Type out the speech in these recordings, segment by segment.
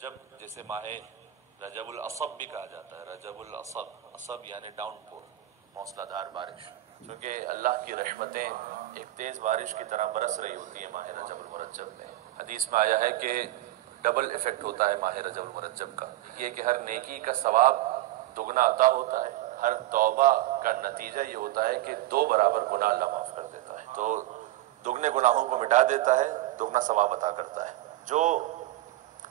جب جسے ماہ رجب العصب بھی کہا جاتا ہے، رجب العصب، عصب یعنی ڈاؤن پور، موسلا دھار بارش، چونکہ اللہ کی رحمتیں ایک تیز بارش کی طرح برس رہی ہوتی ہیں ماہ رجب المرجب میں۔ حدیث میں آیا ہے کہ ڈبل ایفیکٹ ہوتا ہے ماہ رجب المرجب کا، یہ کہ ہر نیکی کا ثواب دگنا عطا ہوتا ہے، ہر توبہ کا نتیجہ یہ ہوتا ہے کہ 2 برابر گناہ اللہ معاف کر دیتا ہے، تو دگنے گناہوں کو مٹا دیتا ہے، دگنا ثواب عطا کرتا ہے۔ جو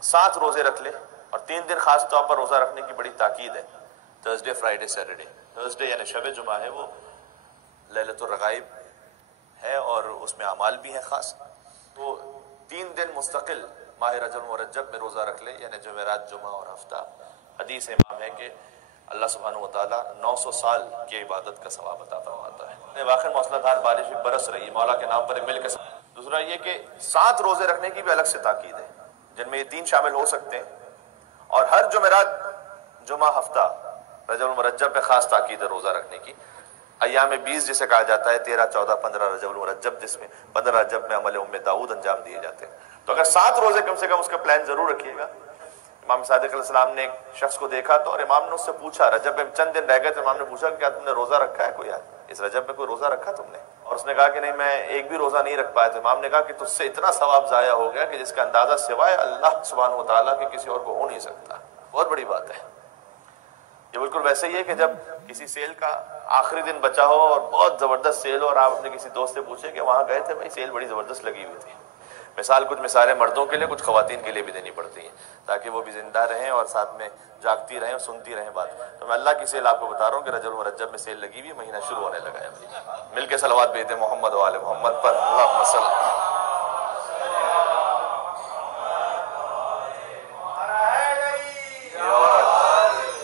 7 روزے رکھ لے، اور 3 دن خاص طور پر روزہ رکھنے کی بڑی تاکید ہے، تھرسڈے، فرائیڈے، سیٹرڈے۔ تھرسڈے یعنی شب جمعہ ہے، وہ لیلۃ الرغائب ہے اور اس میں اعمال بھی ہیں خاص، تو 3 دن مستقل ماہ رجب المرجب میں روزہ رکھ لے، یعنی جمعرات، جمعہ اور ہفتہ۔ حدیث امام ہے کہ اللہ سبحانہ وتعالیٰ 900 سال کی عبادت کا ثواب عطا فرماتا ہے۔ واقعی موسلا دھار بارش بھی برس رہی ہے، مولا کے نام پر مل کے۔ دوسرا یہ کہ 7 روزے رکھنے کی بھی الگ سے تاکید ہے، جن میں یہ 3 شامل ہو سکتے ہیں، اور ہر جمعرات، جمعہ، ہفتہ رجب المرجب میں خاص تاکید ہے روزہ رکھنے کی۔ ایام 20 جسے کہا جاتا ہے، 13، 14، 15 رجب المرجب، جس میں 15 رجب میں عمل داؤد انجام دیے جاتے ہیں، تو اگر 7 روزے کم سے کم اس کا پلان ضرور رکھیے گا۔ امام صادق علیہ السلام نے ایک شخص کو دیکھا تو، اور امام نے اس سے پوچھا، رجب میں چند دن رہ گئے تو امام نے پوچھا کہ کیا تم نے روزہ رکھا ہے کوئی اس رجب میں کوئی روزہ رکھا تم نے؟ اور اس نے کہا کہ نہیں، میں ایک بھی روزہ نہیں رکھ پایا۔ تو امام نے کہا کہ تجھ سے اتنا ثواب ضائع ہو گیا کہ جس کا اندازہ سوائے اللہ سبحانہ وتعالیٰ کے کسی اور کو ہو نہیں سکتا۔ بہت بڑی بات ہے یہ۔ بالکل ویسے ہی ہے کہ جب کسی سیل کا آخری دن بچا ہو اور بہت زبردست سیل ہو، اور آپ اپنے کسی دوست سے پوچھیں کہ وہاں گئے تھے، بھائی سیل بڑی زبردست لگی ہوئی تھی۔ کچھ مثالیں مردوں کے لیے، کچھ خواتین کے لیے بھی دینی پڑتی ہیں، تاکہ وہ بھی زندہ رہیں اور ساتھ میں جاگتی رہیں اور سنتی رہیں بات۔ تو میں اللہ کی سیل آپ کو بتا رہا ہوں کہ رجب المرجب میں سیل لگی ہوئی، مہینہ شروع ہونے لگا ہے۔ مل کے صلوات بھیج دیں محمد و آل محمد پر، اللہم صل۔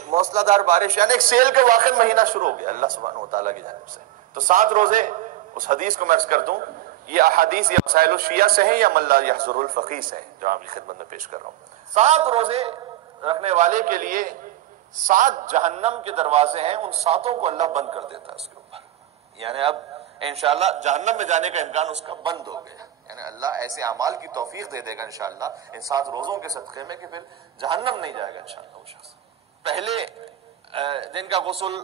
موسلا دھار بارش یعنی ایک سیل کے واقع مہینہ شروع ہو گیا اللہ سبحانہ وتعالیٰ کی جانب سے۔ تو 7 روزے، اس حدیث کو میں عرض کر دوں، یہ احادیث یا مسائل الشیعہ سے ہیں یا من لا یحضر الفقیہ سے ہیں، جو آپ کی خدمت میں پیش کر رہا ہوں۔ 7 روزے رکھنے والے کے لیے 7 جہنم کے دروازے ہیں، ان 7 کو اللہ بند کر دیتا ہے اس کے اوپر، یعنی اب انشاءاللہ جہنم میں جانے کا امکان اس کا بند ہو گیا، یعنی اللہ ایسے اعمال کی توفیق دے دے گا انشاءاللہ ان 7 روزوں کے صدقے میں کہ پھر جہنم نہیں جائے گا انشاءاللہ وہ شخص۔ پہلے دن کا غسل،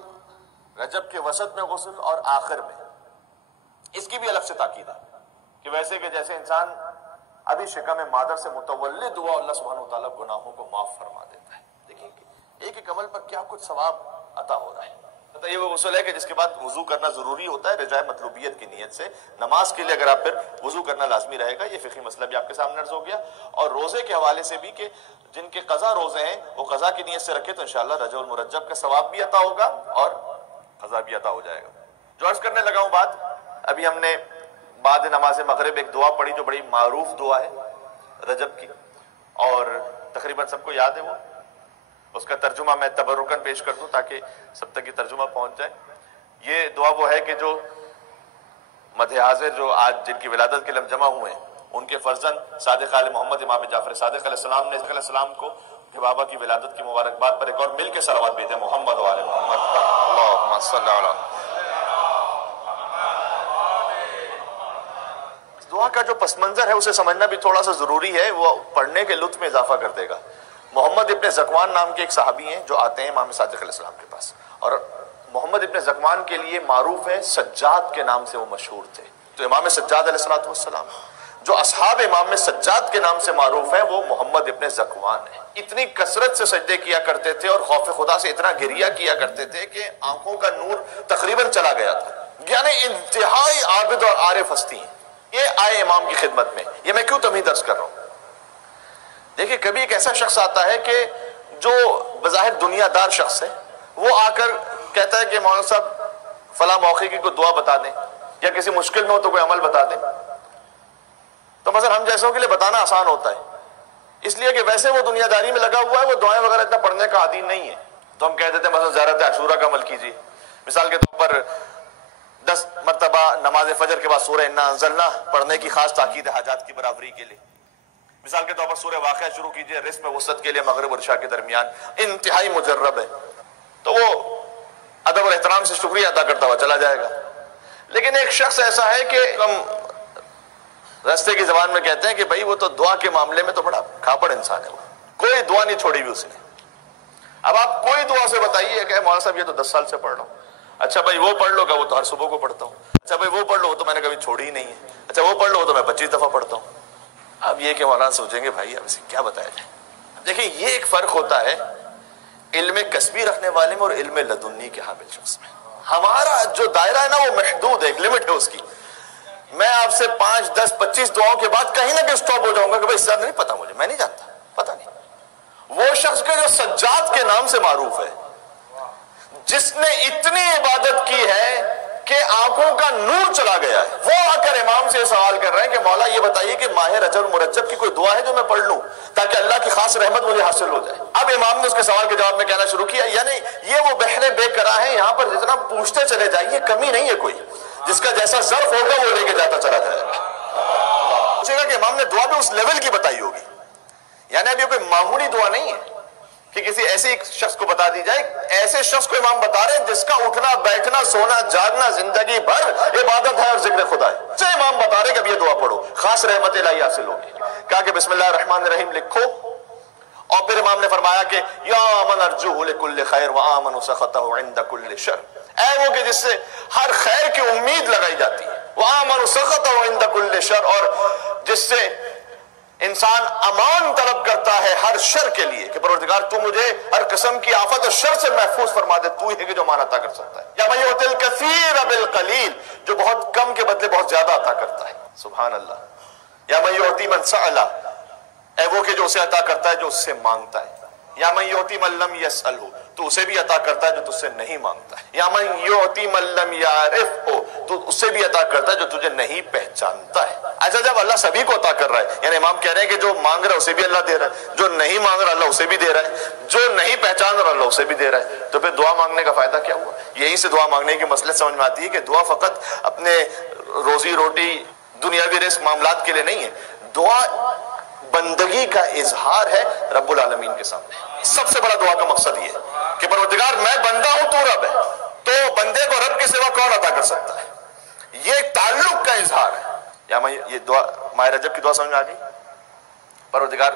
رجب کے وسط میں غسل اور آخر میں، اس کی بھی الگ سے تاکید ہے کہ ویسے کہ جیسے انسان ابھی شکم مادر سے متولد ہوا، اللہ سبحانہ وتعالیٰ گناہوں کو معاف فرما دیتا ہے۔ دیکھیں کہ ایک عمل پر کیا کچھ ثواب عطا ہو رہا ہے۔ یہ وہ غسل ہے کہ جس کے بعد وضو کرنا ضروری ہوتا ہے رجاء مطلوبیت کی نیت سے۔ نماز کے لیے اگر آپ پھر وضو کرنا لازمی رہے گا، یہ فقہی مسئلہ بھی آپ کے سامنے عرض ہو گیا۔ اور روزے کے حوالے سے بھی کہ جن کے قضا روزے ہیں وہ قضا کی نیت سے رکھے تو انشاءاللہ رجب المرجب کا ثواب بھی عطا ہوگا اور قضا بھی عطا ہو جائے گا۔ جو عرض کرنے لگا ہوں بات، ابھی ہم نے بعد نماز مغرب ایک دعا پڑھی جو بڑی معروف دعا ہے رجب کی، اور تقریباً سب کو یاد ہے وہ۔ اس کا ترجمہ میں تبرکاً پیش کر دوں تاکہ سب تک یہ ترجمہ پہنچ جائے۔ یہ دعا وہ ہے کہ جو مدح حاضر جو آج جن کی ولادت کے لیے جمع ہوئے ہیں، ان کے فرزند صادق آل محمد امام جعفر صادق علیہ السلام نے علیہ السلام کو کہ بابا کی ولادت کی مبارکباد پر ایک اور مل کے صلوات بھیجیں محمد و آل محمد پر، اللہم صل علی۔ دعا کا جو پس منظر ہے اسے سمجھنا بھی تھوڑا سا ضروری ہے، وہ پڑھنے کے لطف میں اضافہ کر دے گا۔ محمد ابن زکوان نام کے ایک صحابی ہیں جو آتے ہیں امام صادق علیہ السلام کے پاس، اور محمد ابن زکوان کے لیے معروف ہے، سجاد کے نام سے وہ مشہور تھے۔ تو امام سجاد علیہ السلام جو اصحاب امام سجاد کے نام سے معروف ہیں وہ محمد ابن زکوان ہیں۔ اتنی کثرت سے سجدے کیا کرتے تھے اور خوف خدا سے اتنا گریہ کیا کرتے تھے کہ آنکھوں کا نور تقریباً چلا گیا تھا، یعنی انتہائی عابد اور عارف ہستی ہیں۔ یہ آئے امام کی خدمت میں، یہ میں کیوں تمہیں درس کر رہا ہوں؟ دیکھیں کبھی ایک ایسا شخص آتا ہے کہ جو بظاہر دنیا دار شخص ہے، وہ آ کر کہتا ہے کہ مولانا صاحب فلاں موقع کی کوئی دعا بتا دیں، یا کسی مشکل میں ہو تو کوئی عمل بتا دیں۔ تو مثلا ہم جیسوں کے لیے بتانا آسان ہوتا ہے، اس لیے کہ ویسے وہ دنیا داری میں لگا ہوا ہے، وہ دعائیں وغیرہ اتنا پڑھنے کا عادی نہیں ہے، تو ہم کہہ دیتے ہیں مثلا زیارت عاشورہ کا عمل کیجیے، مثال کے طور پر 10 مرتبہ نماز فجر کے بعد سورہ انا انزلنا پڑھنے کی خاص تاکید ہے حاجات کی برابری کے لیے۔ مثال کے طور پر سورہ واقعہ شروع کیجئے رزق میں وسعت کے لیے مغرب اور عشاء کے درمیان، انتہائی مجرب ہے، تو وہ ادب اور احترام سے شکریہ ادا کرتا ہوا چلا جائے گا۔ لیکن ایک شخص ایسا ہے کہ ہم راستے کی زبان میں کہتے ہیں کہ بھائی وہ تو دعا کے معاملے میں تو بڑا کھاپڑ انسان ہے، وہ کوئی دعا نہیں چھوڑی بھی اس نے. اب آپ کوئی دعا سے بتائیے کہ مولانا صاحب یہ تو 10 سال سے پڑھ رہا ہوں. اچھا بھائی وہ پڑھ لو گا, وہ تو ہر صبح کو پڑھتا ہوں. اچھا بھائی وہ پڑھ لو, وہ تو میں نے کبھی چھوڑی ہی نہیں ہے. اچھا وہ پڑھ لو, وہ تو میں 25 دفعہ پڑھتا ہوں. اب یہ کہ مولانا سوچیں گے بھائی اب اسے کیا بتایا جائے. دیکھیں یہ ایک فرق ہوتا ہے علم کسبی رکھنے والے میں اور علم لدنی کے حامل شخص میں. ہمارا جو دائرہ ہے نا وہ محدود ہے, ایک لمٹ ہے اس کی. میں آپ سے 5, 10, 25 دعاؤں کے بعد کہیں نہ کہیں اسٹاپ ہو جاؤں گا کہ بھائی اس سے نہیں پتا, مجھے میں نہیں جانتا, پتا نہیں. وہ شخص کا جو سجاد کے نام سے معروف ہے, جس نے اتنی عبادت کی ہے کہ آنکھوں کا نور چلا گیا ہے, وہ آ کر امام سے سوال کر رہے ہیں کہ مولا یہ بتائیے کہ ماہ رجب المرجب کی کوئی دعا ہے جو میں پڑھ لوں تاکہ اللہ کی خاص رحمت مجھے حاصل ہو جائے. اب امام نے اس کے سوال کے جواب میں کہنا شروع کیا, یعنی یہ وہ بحر بے کرا ہے, یہاں پر جتنا پوچھتے چلے جائیے کمی نہیں ہے کوئی, جس کا جیسا ظرف ہوگا وہ لے کے جاتا چلا جائے گا. پوچھے گا کہ امام نے دعا بھی اس لیول کی بتائی ہوگی, یعنی اب یہ کوئی معمولی دعا نہیں ہے کہ کسی ایسے ایک شخص کو بتا دی جائے. ایسے شخص کو امام بتا رہے ہیں جس کا اٹھنا بیٹھنا سونا جاگنا زندگی بھر عبادت ہے اور ذکر خدا ہے. چاہے امام بتا رہے ہیں کہ اب یہ دعا پڑھو خاص رحمت الہی حاصل ہوگی. کہا کہ بسم اللہ الرحمن الرحیم لکھو, اور پھر امام نے فرمایا کہ یا من ارجوہ لکل خیر وآمن سخطہ عند کل شر, اے وہ کہ جس سے ہر خیر کی امید لگائی جاتی ہے, وآمن سخطہ عند کل شر, اور جس سے انسان امان طلب کرتا ہے ہر شر کے لیے کہ پروردگار تو مجھے ہر قسم کی آفت اور شر سے محفوظ فرما دے, تو ہی ہے کہ جو امان عطا کر سکتا ہے. یا من یؤتی الکثیر بالقلیل, جو بہت کم کے بدلے بہت زیادہ عطا کرتا ہے. سبحان اللہ. یا من یؤتی من سأل, اے وہ کہ جو اسے عطا کرتا ہے جو اس سے مانگتا ہے. یا من یؤتی من لم یسألہ, تو اسے بھی عطا کرتا ہے جو تجھ سے نہیں مانگتا ہے. یا من یؤتی من لم یعرفہ, تو اسے بھی عطا کرتا ہے جو تجھے نہیں پہچانتا ہے. اچھا جب اللہ سبھی کو عطا کر رہا ہے, یعنی امام کہہ رہے ہیں کہ جو مانگ رہا ہے اسے بھی اللہ دے رہا ہے, جو نہیں مانگ رہا اللہ اسے بھی دے رہا ہے, جو نہیں پہچان رہا اللہ اسے بھی دے رہا ہے, تو پھر دعا مانگنے کا فائدہ کیا ہوا؟ یہیں سے دعا مانگنے کی مسئلہ سمجھ میں آتی ہے کہ دعا فقط اپنے روزی روٹی دنیاوی رزق معاملات کے لیے نہیں ہے. دعا بندگی کا اظہار ہے رب العالمین کے سامنے. سب سے بڑا دعا کا مقصد یہ ہے کہ پروردگار میں بندہ ہوں تو رب ہے, تو بندے کو رب کے سوا کون عطا کر سکتا ہے؟ یہ ایک تعلق کا اظہار ہے. یا میں یہ دعا ماہ رجب کی دعا سمجھ میں آ گئی. پروردگار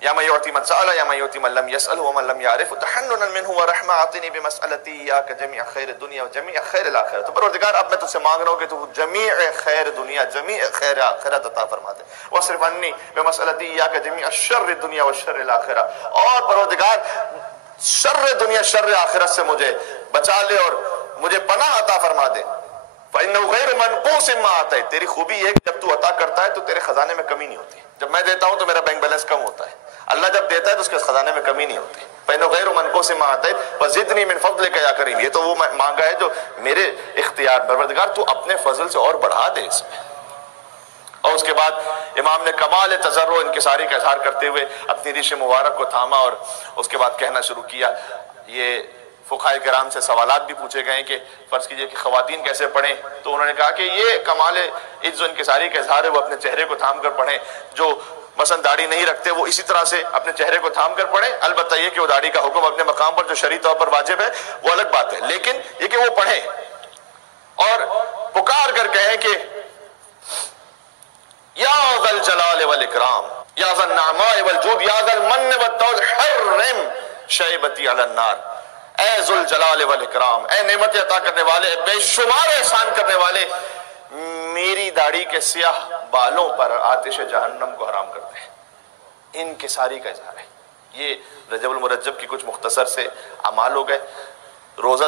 یا من یعطی من سأل یا من یعطی من لم یسأل ومن لم یعرف تحننا منہ ورحمہ اعطنی بمسألتی ایاک جمیع خیر الدنیا وجمیع خیر الآخرہ. تو پروردگار اب میں تجھ سے مانگ رہا ہوں کہ تو جمیع خیر دنیا جمیع خیر آخرت عطا فرما دے. واصرف عنی بمسألتی ایاک جمیع شر الدنیا وشر الآخرہ, اور پروردگار شر دنیا شر آخرت سے مجھے بچا لے اور مجھے پناہ عطا فرما دے. فَإِنَّهُ غَيْرُ مَنْقُوسٍ مَا عَطَيْتَ, تیری خوبی یہ ہے کہ جب تو عطا کرتا ہے تو تیرے خزانے میں کمی نہیں ہوتی. جب میں دیتا ہوں تو میرا بینک بیلنس کم ہوتا ہے, اللہ جب دیتا ہے تو اس کے خزانے میں کمی نہیں ہوتی. فَإِنَّهُ غَيْرُ مَنْقُوسٍ مَا عَطَيْتَ وَزِدْنِي مِنْ فَضْلِكَ يَا كَرِيمُ, یہ تو وہ مانگا ہے جو میرے اختیار. پروردگار تو اپنے فضل سے اور بڑھا دے اس میں. اور اس کے بعد امام نے کمال تضرع انکساری کا اظہار کرتے ہوئے اپنی ریش مبارک کو تھاما اور اس کے بعد کہنا شروع کیا. یہ فقہائے کرام سے سوالات بھی پوچھے گئے کہ فرض کیجئے کہ خواتین کیسے پڑھیں, تو انہوں نے کہا کہ یہ کمال عجز و انکساری کا اظہار ہے, وہ اپنے چہرے کو تھام کر پڑھیں. جو مثلا داڑھی نہیں رکھتے وہ اسی طرح سے اپنے چہرے کو تھام کر پڑھیں. البتہ یہ کہ وہ داڑھی کا حکم اپنے مقام پر جو شرعی طور پر واجب ہے وہ الگ بات ہے, لیکن یہ کہ وہ پڑھیں اور پکار کر کہیں کہ یا ذا الجلال والاکرام یا ذا النعماء والجود یا ذا المن والتوج حرم شیبتی علی النار. اے ذوالجلال والاکرام, اے نعمت عطا کرنے والے, بے شمار احسان کرنے والے, میری داڑھی کے سیاہ بالوں پر آتش جہنم کو حرام کرتے ہیں. انکساری کا اظہار ہے. یہ رجب المرجب کی کچھ مختصر سے اعمال ہو گئے. روزہ